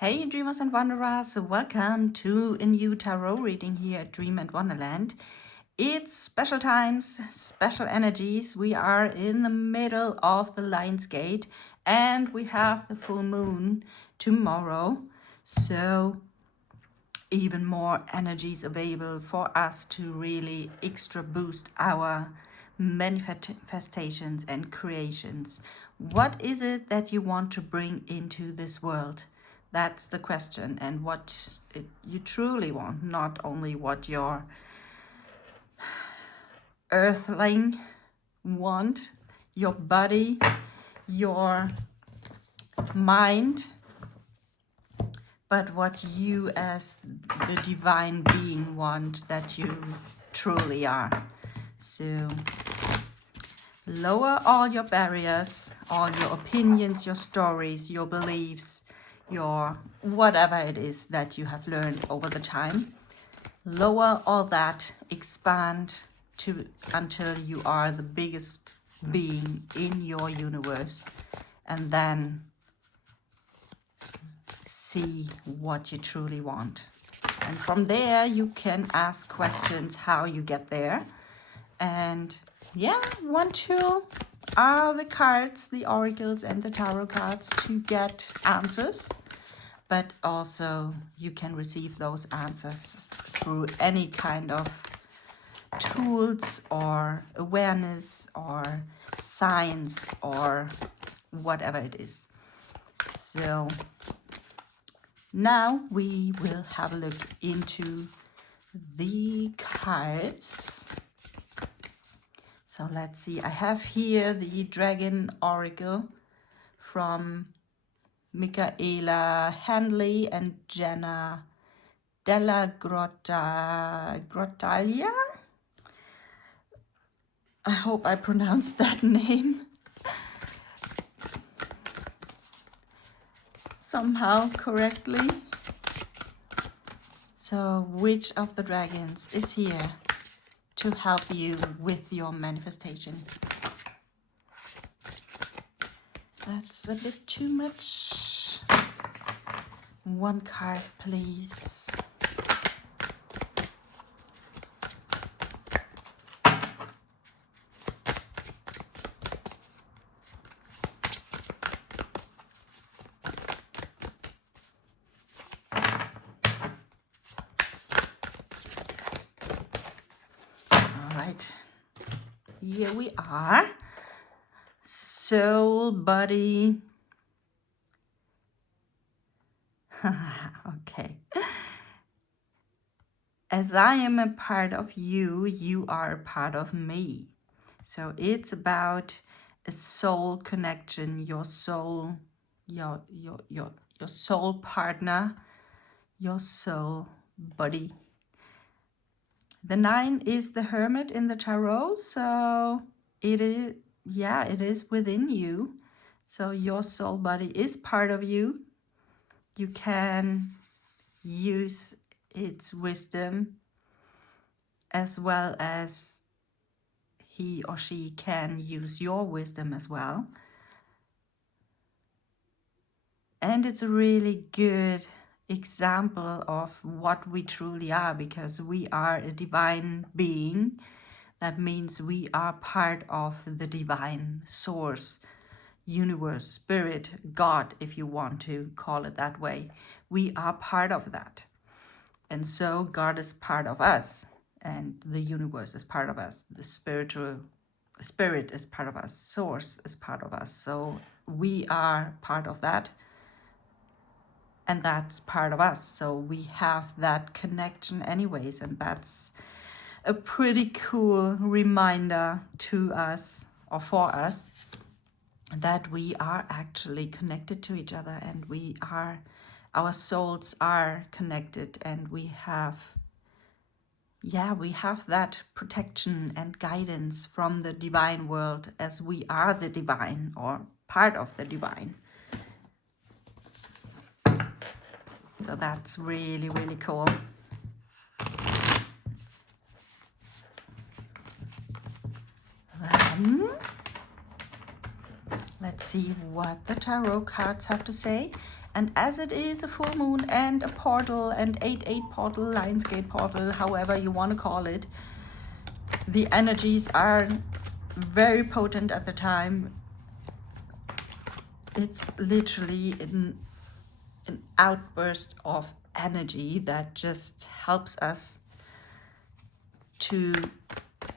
Hey dreamers and wanderers, welcome to a new tarot reading here at Dream and Wonderland. It's special times, special energies. We are in the middle of the Lion's Gate and we have the full moon tomorrow. So even more energies available for us to really extra boost our manifestations and creations. What is it that you want to bring into this world? That's the question, and you truly want, not only what your earthling want, your body, your mind, but what you as the divine being want, that you truly are. So lower all your barriers, all your opinions, your stories, your beliefs, your whatever it is that you have learned over the time. Lower all that, expand until you are the biggest being in your universe, and then see what you truly want. And from there you can ask questions how you get there. And yeah, 1, 2 are the cards, the oracles and the tarot cards to get answers. But also you can receive those answers through any kind of tools or awareness or science or whatever it is. So now we will have a look into the cards. So let's see, I have here the Dragon Oracle from Michaela Handley and Jenna Della Grottaglia. I hope I pronounced that name somehow correctly. So which of the dragons is here to help you with your manifestation? That's a bit too much. One card, please. Here we are. Soul, body. Okay. As I am a part of you, you are a part of me. So it's about a soul connection, your soul, your soul partner, your soul buddy. The 9 is the Hermit in the Tarot, so it is within you. So your soul body is part of you. You can use its wisdom as well as he or she can use your wisdom as well. And it's a really good example of what we truly are, because we are a divine being. That means we are part of the divine source, universe, spirit, God, if you want to call it that way. We are part of that. And so God is part of us, and the universe is part of us. The spirit is part of us. Source is part of us. So we are part of that. And that's part of us. So we have that connection anyways. And that's a pretty cool reminder to us, or for us, that we are actually connected to each other, and our souls are connected, and we have that protection and guidance from the divine world, as we are the divine or part of the divine. So that's really, really cool. Let's see what the tarot cards have to say. And as it is a full moon and a portal and 8-8 portal, Lionsgate portal, however you want to call it, the energies are very potent at the time. It's literally an outburst of energy that just helps us to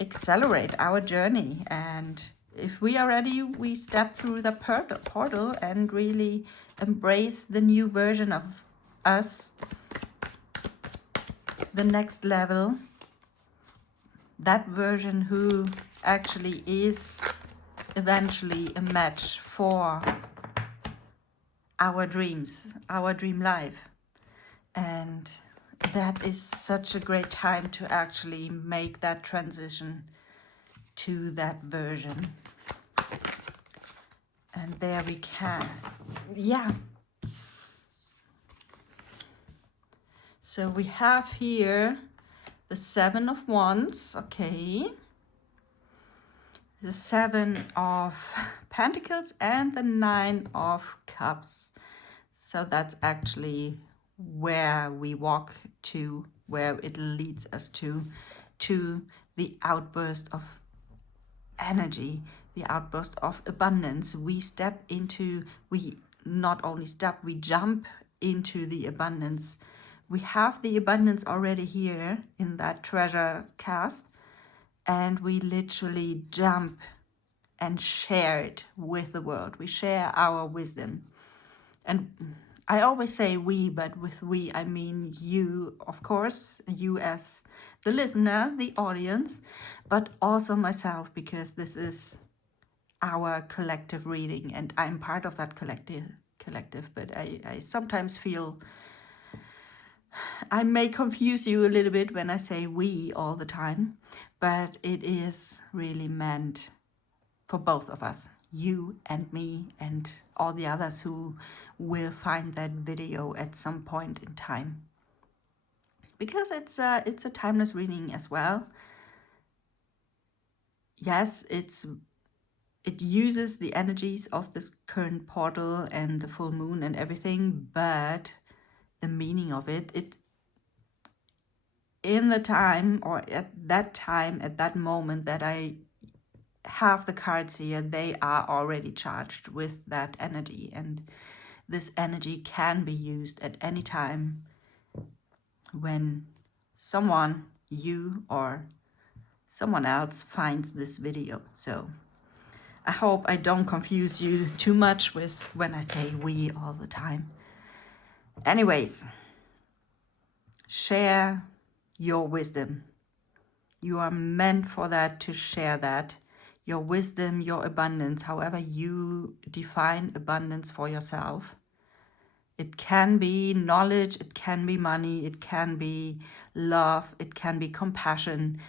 accelerate our journey. And if we are ready, we step through the portal and really embrace the new version of us, the next level, that version who actually is eventually a match for our dreams, our dream life. And that is such a great time to actually make that transition to that version. And there we can, yeah. So we have here the 7 of Wands, okay. The 7 of Pentacles and the 9 of Cups. So that's actually where we walk to, where it leads us to the outburst of energy, the outburst of abundance. We step into, we not only step, we jump into the abundance. We have the abundance already here in that treasure cast, and we literally jump and share it with the world. We share our wisdom. And I always say we, but with we, I mean you, of course, you as the listener, the audience, but also myself, because this is our collective reading and I'm part of that collective. But I sometimes feel I may confuse you a little bit when I say we all the time, but it is really meant for both of us, you and me and all the others who will find that video at some point in time. Because it's a timeless reading as well. Yes, it uses the energies of this current portal and the full moon and everything, but the meaning of it in the time, or at that moment that I have the cards here, they are already charged with that energy, and this energy can be used at any time when someone, you or someone else, finds this video. So I hope I don't confuse you too much with when I say we all the time. Anyways, share your wisdom. You are meant for that, to share that. Your wisdom, your abundance, however you define abundance for yourself. It can be knowledge, it can be money, it can be love, it can be compassion.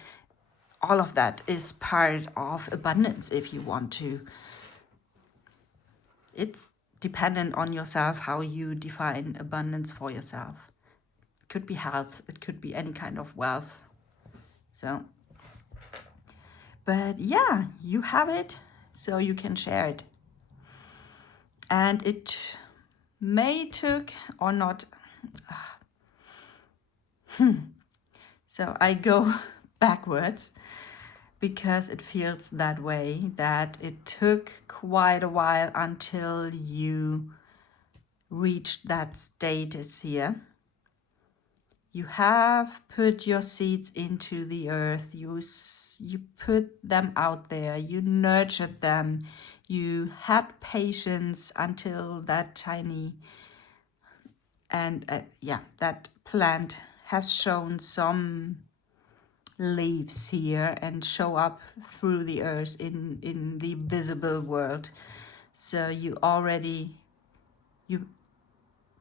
All of that is part of abundance if you want to. It's dependent on yourself how you define abundance for yourself. It could be health, it could be any kind of wealth. So, but yeah, you have it, so you can share it. And it may took or not. So I go backwards because it feels that way, that it took quite a while until you reached that status here. You have put your seeds into the earth, you put them out there, you nurtured them, you had patience until that tiny, and that plant has shown some leaves here and show up through the earth in the visible world. So you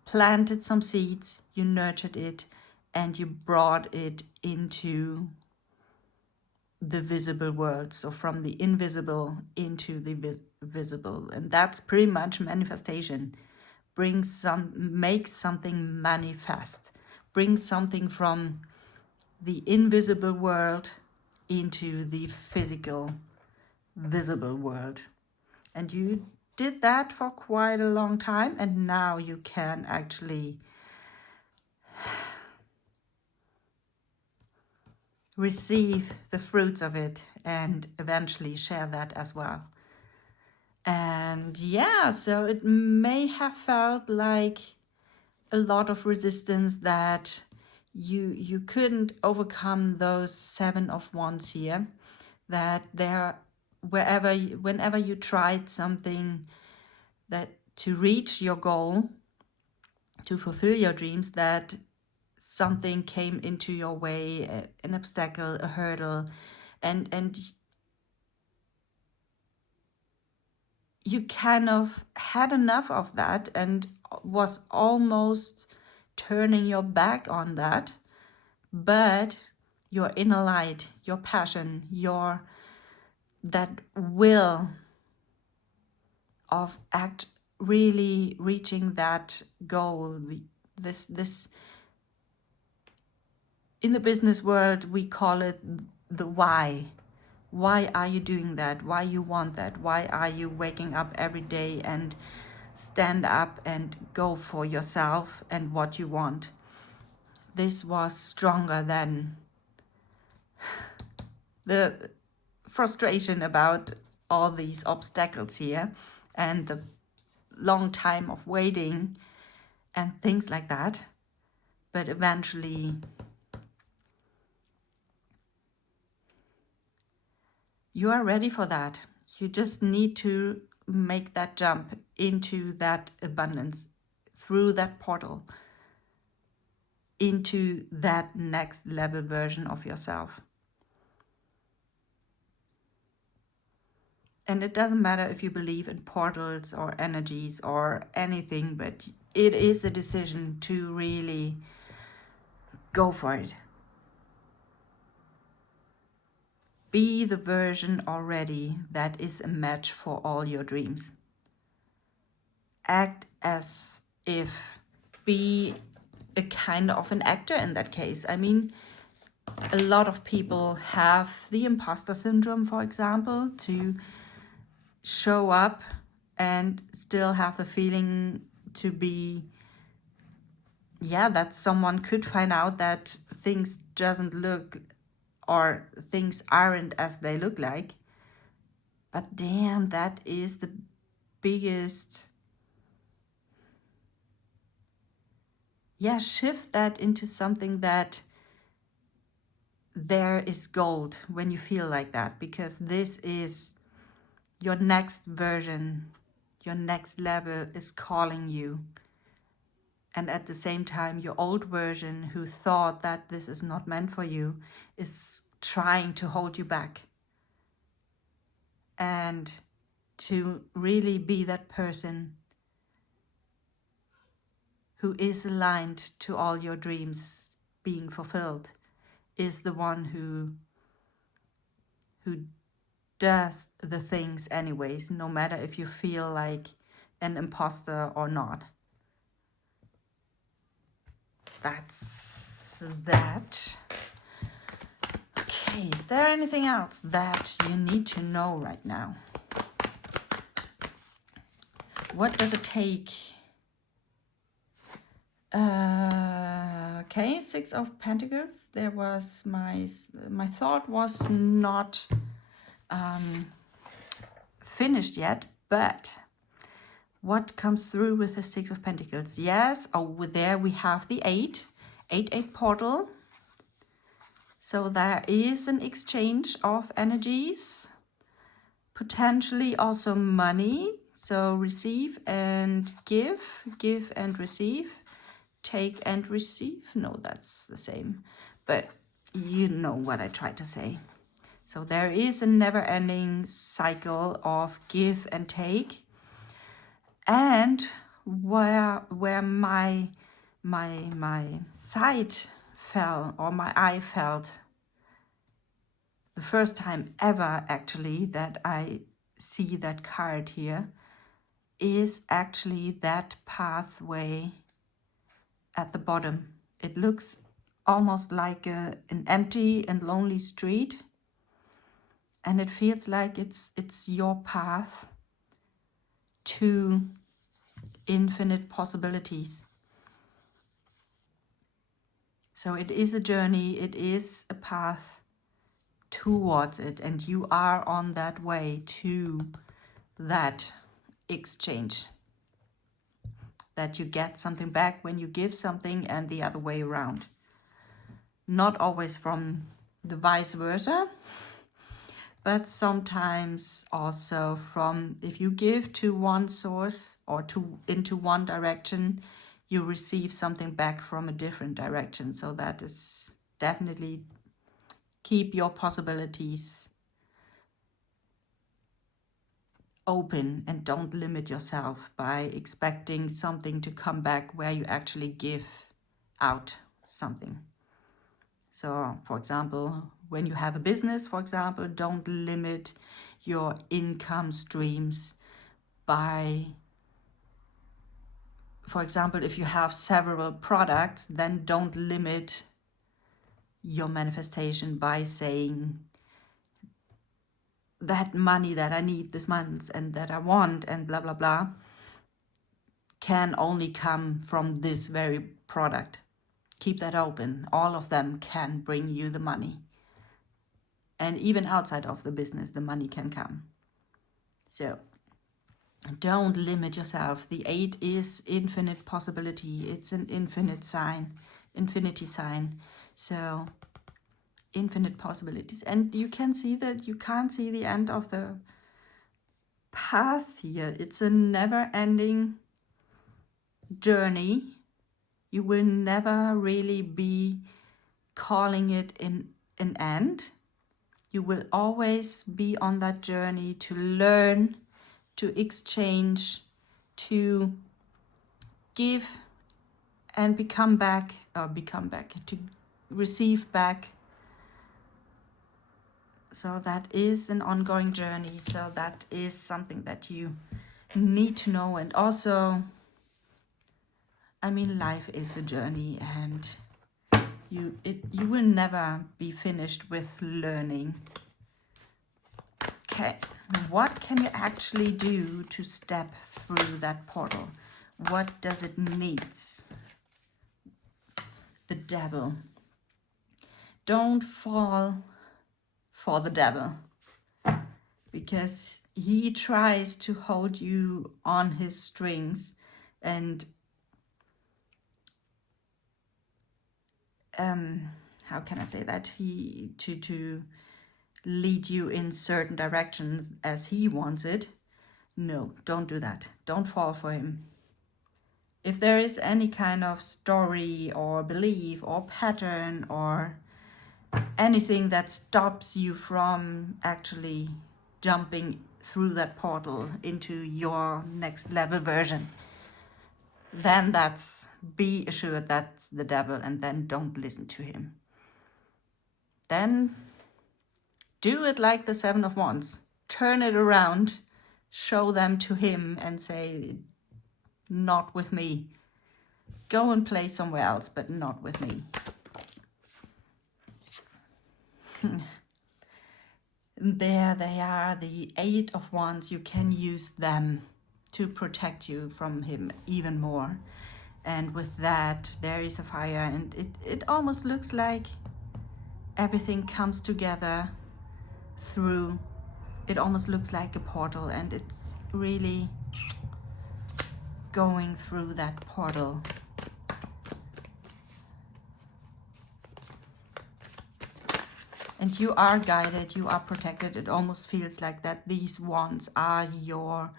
planted some seeds, you nurtured it, and you brought it into the visible world. So from the invisible into the visible. And that's pretty much manifestation. Make something manifest. Bring something from the invisible world into the physical, visible world. And you did that for quite a long time, and now you can actually receive the fruits of it and eventually share that as well. And yeah, so it may have felt like a lot of resistance, that you couldn't overcome those 7 of Wands here, that there, whenever you tried something that to reach your goal, to fulfill your dreams, that something came into your way, an obstacle, a hurdle, and you kind of had enough of that and was almost turning your back on that. But your inner light, your passion, your that will of act really reaching that goal, this in the business world we call it the why. Why are you doing that? Why you want that? Why are you waking up every day and stand up and go for yourself and what you want? This was stronger than the frustration about all these obstacles here and the long time of waiting and things like that. But eventually you are ready for that. You just need to make that jump into that abundance, through that portal, into that next level version of yourself. And it doesn't matter if you believe in portals or energies or anything, but it is a decision to really go for it. Be the version already that is a match for all your dreams. Act as if, be a kind of an actor in that case. I mean, a lot of people have the imposter syndrome, for example, to show up and still have the feeling to be, yeah, that someone could find out that things doesn't look or things aren't as they look like. But damn, that is the biggest, yeah, shift that into something that there is gold when you feel like that, because this is your next version, your next level is calling you. And at the same time, your old version who thought that this is not meant for you is trying to hold you back. And to really be that person who is aligned to all your dreams being fulfilled is the one who does the things anyways, no matter if you feel like an imposter or not. That's that. Okay, is there anything else that you need to know right now? What does it take? Okay, 6 of Pentacles. There was my thought was not finished yet, but what comes through with the 6 of Pentacles? Yes, over there we have the 8 portal. So there is an exchange of energies, potentially also money. So receive and give and receive, take and receive. No, that's the same, but you know what I try to say. So there is a never-ending cycle of give and take. And where my sight fell, or my eye felt the first time ever actually that I see that card here, is actually that pathway at the bottom. It looks almost like an empty and lonely street, and it feels like it's your path to infinite possibilities. So it is a journey, it is a path towards it, and you are on that way to that exchange. That you get something back when you give something, and the other way around. Not always from the vice versa, but sometimes also from, if you give to one source or into one direction, you receive something back from a different direction. So that is definitely, keep your possibilities open and don't limit yourself by expecting something to come back where you actually give out something. So, for example, when you have a business, for example, don't limit your income streams by, for example, if you have several products, then don't limit your manifestation by saying that money that I need this month and that I want and blah, blah, blah, can only come from this very product. Keep that open. All of them can bring you the money. And even outside of the business, the money can come. So don't limit yourself. The 8 is infinite possibility. It's an infinite sign, infinity sign. So infinite possibilities. And you can see that you can't see the end of the path here. It's a never-ending journey. You will never really be calling it an end. You will always be on that journey to learn, to exchange, to give and to receive back. So that is an ongoing journey. So that is something that you need to know. And also, I mean, life is a journey, and you will never be finished with learning. Okay, what can you actually do to step through that portal? What does it need? The devil. Don't fall for the devil, because he tries to hold you on his strings and how can I say that? To lead you in certain directions as he wants it. No, don't do that. Don't fall for him. If there is any kind of story or belief or pattern or anything that stops you from actually jumping through that portal into your next level version, then be assured that's the devil, and then don't listen to him. Then do it like the 7 of Wands. Turn it around, show them to him and say, not with me. Go and play somewhere else, but not with me. There they are, the 8 of Wands. You can use them to protect you from him even more. And with that, there is a fire, and it almost looks like everything comes together through. It almost looks like a portal, and it's really going through that portal. And you are guided, you are protected. It almost feels like that these wands are your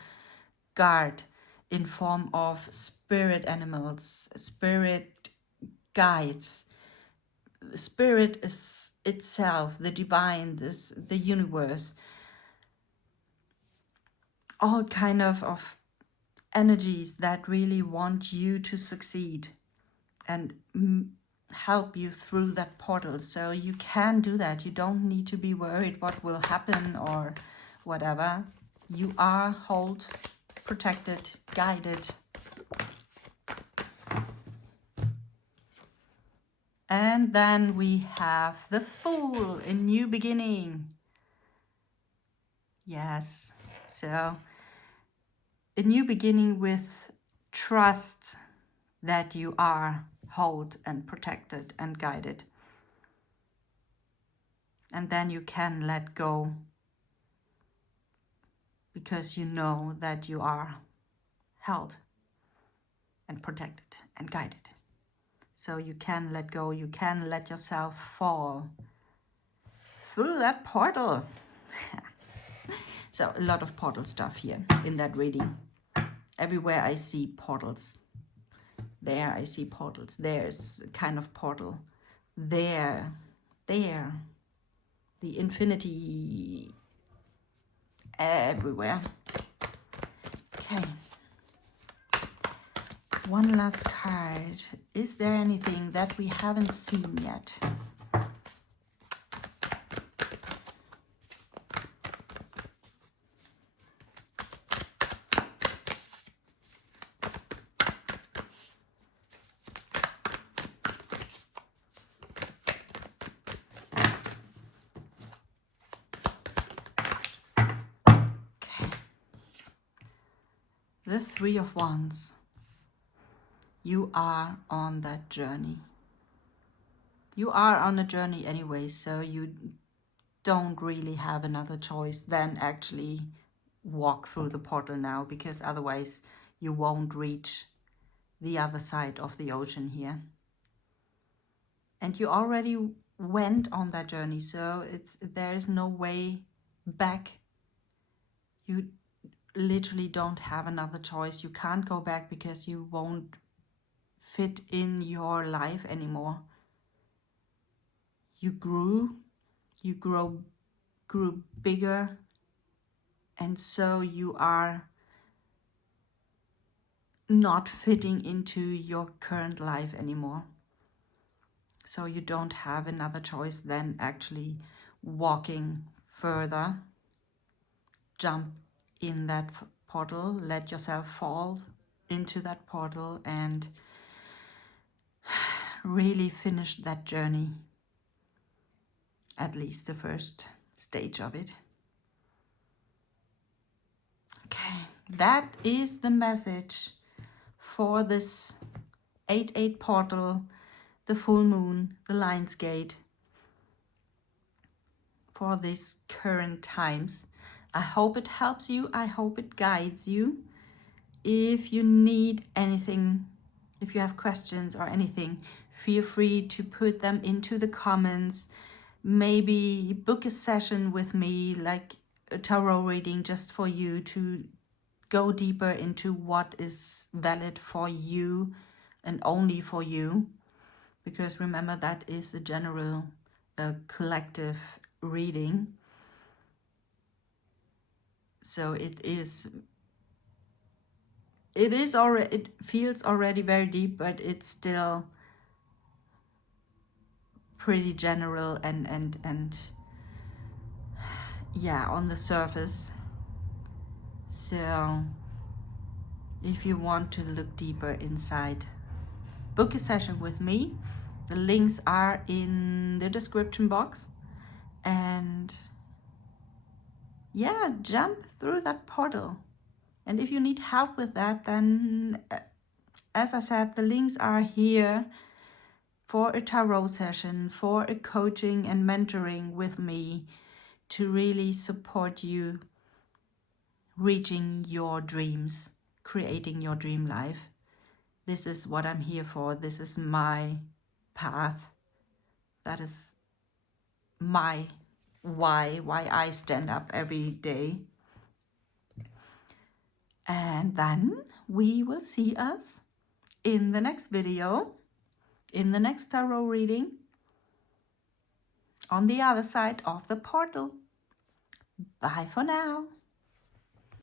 guard in form of spirit animals, spirit guides. Spirit is itself, the divine, the universe. All kind of energies that really want you to succeed and help you through that portal. So you can do that. You don't need to be worried what will happen or whatever. You are held, protected, guided. And then we have the Fool, a new beginning. Yes, so a new beginning with trust that you are held and protected and guided. And then you can let go because you know that you are held and protected and guided. So you can let go, you can let yourself fall through that portal. So a lot of portal stuff here in that reading. Everywhere I see portals. There I see portals. There's a kind of portal. There. The infinity everywhere. Okay. One last card. Is there anything that we haven't seen yet? The Three of Wands. You are on that journey. You are on a journey anyway, so you don't really have another choice than actually walk through the portal now, because otherwise you won't reach the other side of the ocean here. And you already went on that journey, so there is no way back. You literally don't have another choice. You can't go back because you won't fit in your life anymore. You grew bigger, and so you are not fitting into your current life anymore. So you don't have another choice than actually walking further, jump in that portal, let yourself fall into that portal and really finish that journey, at least the first stage of it. Okay, that is the message for this 8/8 portal, the full moon, the Lion's Gate, for these current times. I hope it helps you. I hope it guides you. If you need anything, if you have questions or anything, feel free to put them into the comments. Maybe book a session with me, like a tarot reading, just for you to go deeper into what is valid for you and only for you. Because remember, that is a general, collective reading. So it feels already very deep, but it's still pretty general and yeah, on the surface. So if you want to look deeper inside, book a session with me. The links are in the description box. And yeah, jump through that portal. And if you need help with that, then as I said, the links are here for a tarot session, for a coaching and mentoring with me to really support you reaching your dreams, creating your dream life. This is what I'm here for. This is my path. That is my why I stand up every day. And then we will see us in the next video, in the next tarot reading, on the other side of the portal. Bye for now.